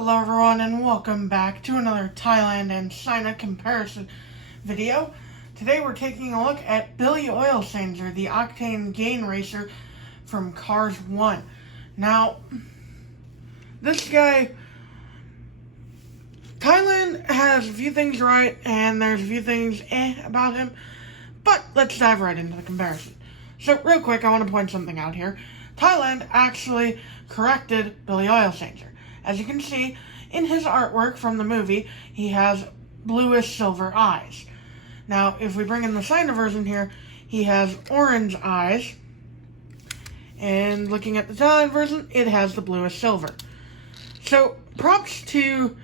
Hello everyone and welcome back to another Thailand and China comparison video. Today we're taking a look at Billy Oilchanger, the Octane gain racer from Cars 1. Now, this guy, Thailand has a few things right and there's a few things about him, but let's dive right into the comparison. So real quick, I want to point something out here. Thailand actually corrected Billy Oilchanger. As you can see in his artwork from the movie, he has bluish silver eyes. Now, if we bring in the China version here, he has orange eyes. And looking at the Thailand version, it has the bluish silver. So, props to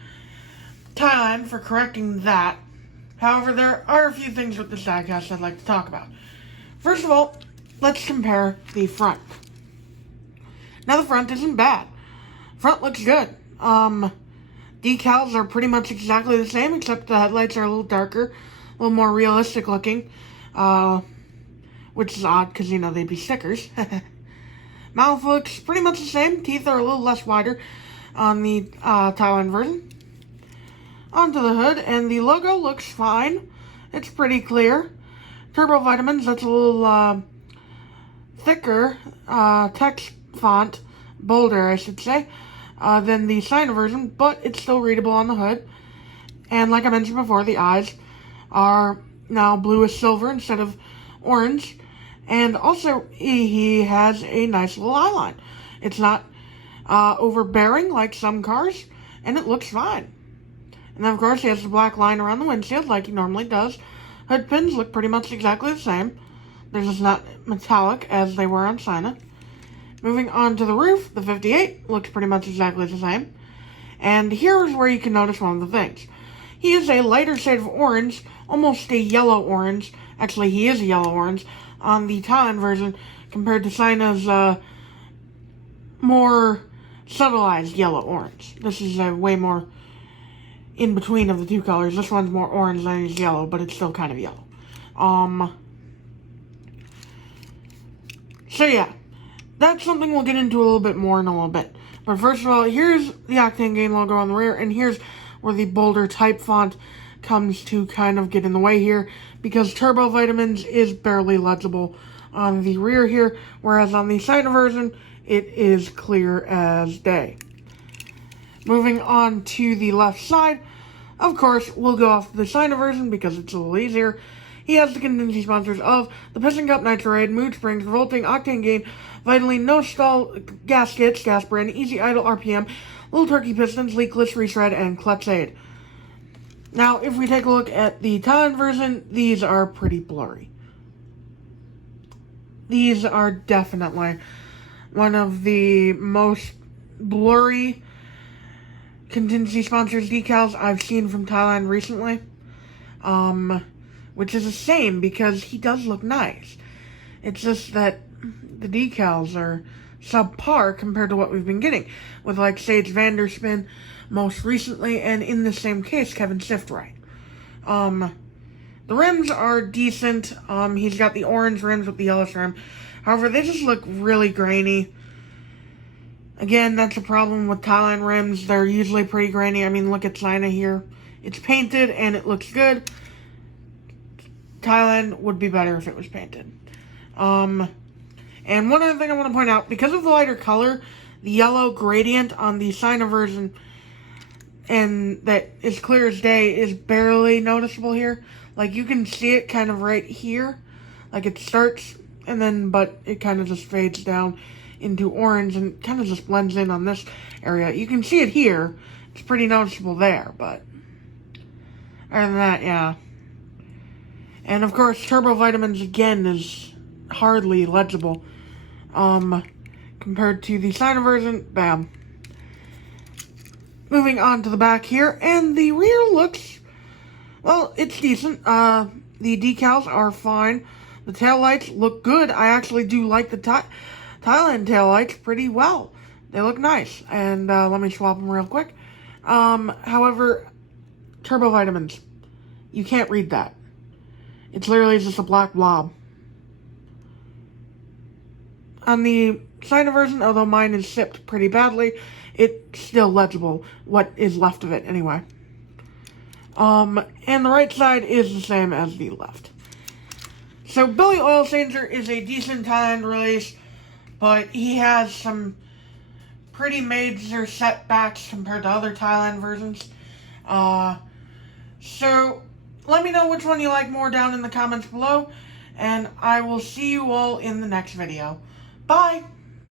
Thailand for correcting that. However, there are a few things with this diecast I'd like to talk about. First of all, let's compare the front. Now, the front isn't bad. Front looks good. Decals are pretty much exactly the same, except the headlights are a little darker, a little more realistic looking, which is odd because, you know, they'd be stickers. Mouth looks pretty much the same. Teeth are a little less wider on the Thailand version. Onto the hood, and the logo looks fine. It's pretty clear. Turbo Vitamins, that's a little thicker text font, bolder I should say, than the China version, but it's still readable on the hood. And like I mentioned before, the eyes are now bluish silver instead of orange. And also, he has a nice little eyeline. It's not overbearing like some cars, and it looks fine. And then, of course, he has the black line around the windshield like he normally does. Hood pins look pretty much exactly the same. They're just not metallic as they were on China. Moving on to the roof, the 58 looks pretty much exactly the same. And here's where you can notice one of the things. He is a lighter shade of orange, almost a yellow orange. Actually, he is a yellow orange on the Thailand version compared to China's more subtilized yellow orange. This is a way more in between of the two colors. This one's more orange than it's yellow, but it's still kind of yellow. So yeah. That's something we'll get into a little bit more in a little bit. But first of all, here's the Octane Gain logo on the rear, and here's where the bolder type font comes to kind of get in the way here, because Turbo Vitamins is barely legible on the rear here, whereas on the China version, it is clear as day. Moving on to the left side, of course, we'll go off the China version because it's a little easier. He has the contingency sponsors of the Piston Cup Nitro Raid, Mood Springs, Revolting, Octane Gain, Vitally, No Stall, Gaskets, Gas Brand, Easy Idle, RPM, Little Turkey Pistons, Leakless, Reshred, and Clutch Aid. Now, if we take a look at the Thailand version, these are pretty blurry. These are definitely one of the most blurry contingency sponsors decals I've seen from Thailand recently. Which is a shame because he does look nice. It's just that the decals are subpar compared to what we've been getting with like Sage Vanderspin most recently, and in the same case, Kevin Siftwright. The rims are decent. He's got the orange rims with the yellow trim. However, they just look really grainy. Again, that's a problem with Thailand rims. They're usually pretty grainy. I mean, look at China here. It's painted and it looks good. Thailand would be better if it was painted. And one other thing I want to point out, because of the lighter color, the yellow gradient on the China version, and that is clear as day, is barely noticeable here. Like, you can see it kind of right here. Like, it starts, and then, but it kind of just fades down into orange, and kind of just blends in on this area. You can see it here. It's pretty noticeable there, but other than that, yeah. And of course, Turbo Vitamins again is hardly legible compared to the China version. Bam. Moving on to the back here, and the rear looks, well, it's decent. The decals are fine. The taillights look good. I actually do like the Thailand taillights pretty well. They look nice. And let me swap them real quick. However, Turbo Vitamins, you can't read that. It's literally just a black blob. On the China version, although mine is shipped pretty badly, it's still legible, what is left of it anyway. And the right side is the same as the left. So Billy Oilchanger is a decent Thailand release, but he has some pretty major setbacks compared to other Thailand versions. So let me know which one you like more down in the comments below, and I will see you all in the next video. Bye!